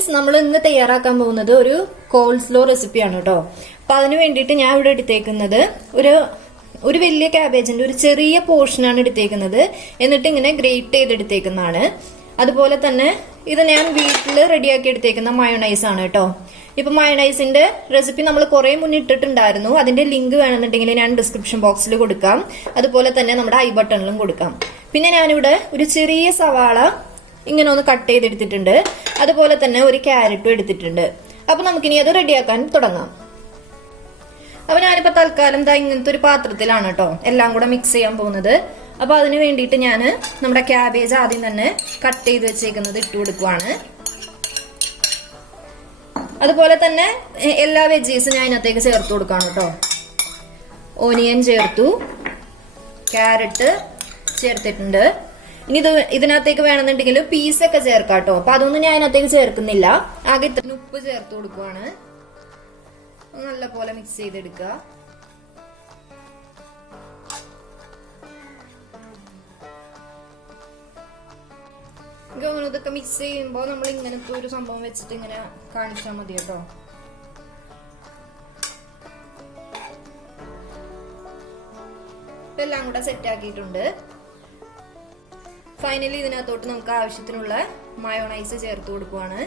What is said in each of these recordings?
Friends, നമ്മൾ ഇന്ന് തയ്യാറാക്കാൻ പോകുന്നത് ഒരു കോൾസ്ലോ റെസിപ്പിയാണ് കേട്ടോ. അപ്പൊ അതിന് വേണ്ടിയിട്ട് ഞാൻ ഇവിടെ എടുത്തേക്കുന്നത് ഒരു വലിയ ക്യാബേജിന്റെ ഒരു ചെറിയ പോർഷനാണ് എടുത്തേക്കുന്നത്. എന്നിട്ട് ഇങ്ങനെ ഗ്രേറ്റ് ചെയ്തെടുത്തേക്കുന്നതാണ്. അതുപോലെ തന്നെ ഇത് ഞാൻ വീട്ടിൽ റെഡിയാക്കി എടുത്തേക്കുന്ന മയോണൈസ് ആണ് കേട്ടോ. ഇപ്പൊ മയോണൈസിന്റെ റെസിപ്പി നമ്മൾ കുറെ മുന്നേ ഇട്ടിട്ടുണ്ടായിരുന്നു. അതിന്റെ ലിങ്ക് വേണമെന്നുണ്ടെങ്കിൽ ഞാൻ ഡിസ്ക്രിപ്ഷൻ ബോക്സിൽ കൊടുക്കാം. അതുപോലെ തന്നെ നമ്മുടെ ഐ ബട്ടണിലും കൊടുക്കാം. പിന്നെ ഞാനിവിടെ ഒരു ചെറിയ സവാള ഇങ്ങനെ ഒന്ന് കട്ട് ചെയ്തെടുത്തിട്ടുണ്ട്. അതുപോലെ തന്നെ ഒരു ക്യാരറ്റും എടുത്തിട്ടുണ്ട്. അപ്പൊ നമുക്കിനി അത് റെഡിയാക്കാൻ തുടങ്ങാം. അപ്പൊ ഞാനിപ്പോ തൽക്കാലം ഇങ്ങനത്തെ ഒരു പാത്രത്തിലാണ് കേട്ടോ എല്ലാം കൂടെ മിക്സ് ചെയ്യാൻ പോകുന്നത്. അപ്പൊ അതിന് വേണ്ടിയിട്ട് ഞാൻ നമ്മുടെ ക്യാബേജ് ആദ്യം തന്നെ കട്ട് ചെയ്ത് വെച്ചേക്കുന്നത് ഇട്ട് കൊടുക്കുവാണ്. അതുപോലെ തന്നെ എല്ലാ വെജീസും ഞാൻ ഇതിനകത്തേക്ക് ചേർത്ത് കൊടുക്കാണ് കേട്ടോ. ഓനിയൻ ചേർത്തു, ക്യാരറ്റ് ചേർത്തിട്ടുണ്ട്. ഇനി ഇതിനകത്തേക്ക് വേണമെന്നുണ്ടെങ്കിൽ പീസൊക്കെ ചേർക്കാം കേട്ടോ. അപ്പൊ അതൊന്നും ഞാൻ അതിനകത്തേക്ക് ചേർക്കുന്നില്ല. ആകെ ഇത്ര ഉപ്പ് ചേർത്ത് കൊടുക്കുവാണ്. നല്ല പോലെ മിക്സ് ചെയ്തെടുക്കുക. ഇതൊക്കെ മിക്സ് ചെയ്യുമ്പോൾ നമ്മൾ ഇങ്ങനത്തെ ഒരു സംഭവം വെച്ചിട്ട് ഇങ്ങനെ കാണിച്ചാൽ മതി കേട്ടോ. ഇപ്പൊ എല്ലാം കൂടെ സെറ്റ് ആക്കിയിട്ടുണ്ട്. ഫൈനലി ഇതിനകത്തോട്ട് നമുക്ക് ആവശ്യത്തിനുള്ള മയോണൈസ് ചേർത്ത് കൊടുക്കുവാണ്.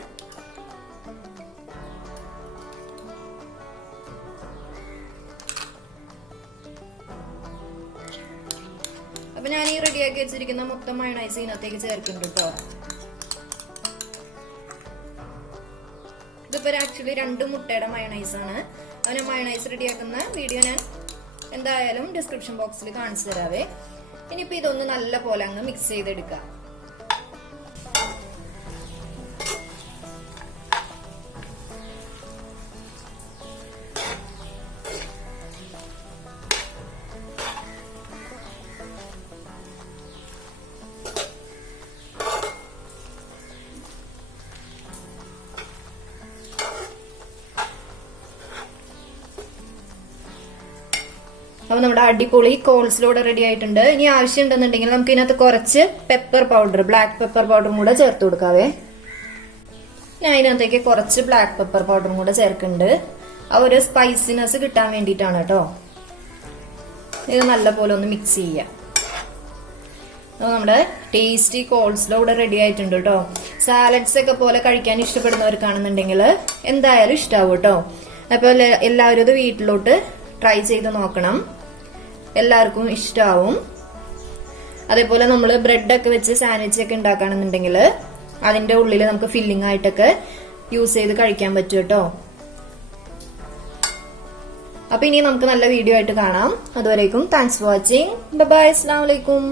അപ്പൊ ഞാൻ ഈ റെഡിയാക്കി വെച്ചിരിക്കുന്ന മൊത്തം മയോണൈസ് ഇതിനകത്തേക്ക് ചേർക്കുന്നുണ്ട് കേട്ടോ. ഇതിപ്പോ ആക്ച്വലി 2 മുട്ടയുടെ മയോണൈസ് ആണ്. അവന് മയോണൈസ് റെഡിയാക്കുന്ന വീഡിയോ ഞാൻ എന്തായാലും ഡിസ്ക്രിപ്ഷൻ ബോക്സിൽ കാണിച്ചു തരാവേ. ഇനിയിപ്പോ ഇതൊന്ന് നല്ല പോലെ അങ്ങ് മിക്സ് ചെയ്തെടുക്കാം. അപ്പൊ നമ്മുടെ അടിപൊളി കോൾസ്ലോ റെഡി ആയിട്ടുണ്ട്. ഇനി ആവശ്യം ഉണ്ടെന്നുണ്ടെങ്കിൽ നമുക്ക് ഇതിനകത്ത് കുറച്ച് പെപ്പർ പൗഡർ, ബ്ലാക്ക് പെപ്പർ പൗഡറും കൂടെ ചേർത്ത് കൊടുക്കാവേ. ഞാൻ അതിനകത്തേക്ക് കുറച്ച് ബ്ലാക്ക് പെപ്പർ പൗഡറും കൂടെ ചേർക്കുന്നുണ്ട്. ആ ഒരു സ്പൈസിനെസ് കിട്ടാൻ വേണ്ടിയിട്ടാണ് കേട്ടോ. ഇത് നല്ല പോലെ ഒന്ന് മിക്സ് ചെയ്യാം. നമ്മുടെ ടേസ്റ്റി കോൾസ്ലോ ഇവിടെ റെഡി ആയിട്ടുണ്ട് കേട്ടോ. സാലഡ്സ് ഒക്കെ പോലെ കഴിക്കാൻ ഇഷ്ടപ്പെടുന്നവർക്കാണെന്നുണ്ടെങ്കിൽ എന്തായാലും ഇഷ്ടാവും കേട്ടോ. അപ്പൊ എല്ലാവരും ഇത് വീട്ടിലോട്ട് ട്രൈ ചെയ്ത് നോക്കണം. എല്ലാവർക്കും ഇഷ്ടാവും. അതേപോലെ നമ്മൾ ബ്രെഡൊക്കെ വെച്ച് സാൻഡ്വിച്ച് ഒക്കെ ഉണ്ടാക്കുകയാണെന്നുണ്ടെങ്കിൽ അതിന്റെ ഉള്ളിൽ നമുക്ക് ഫില്ലിംഗ് ആയിട്ടൊക്കെ യൂസ് ചെയ്ത് കഴിക്കാൻ പറ്റും കേട്ടോ. അപ്പൊ ഇനി നമുക്ക് നല്ല വീഡിയോ ആയിട്ട് കാണാം. അതുവരേക്കും താങ്ക്സ് ഫോർ വാച്ചിങ്. ബൈ, അസ്സലാമു അലൈക്കും.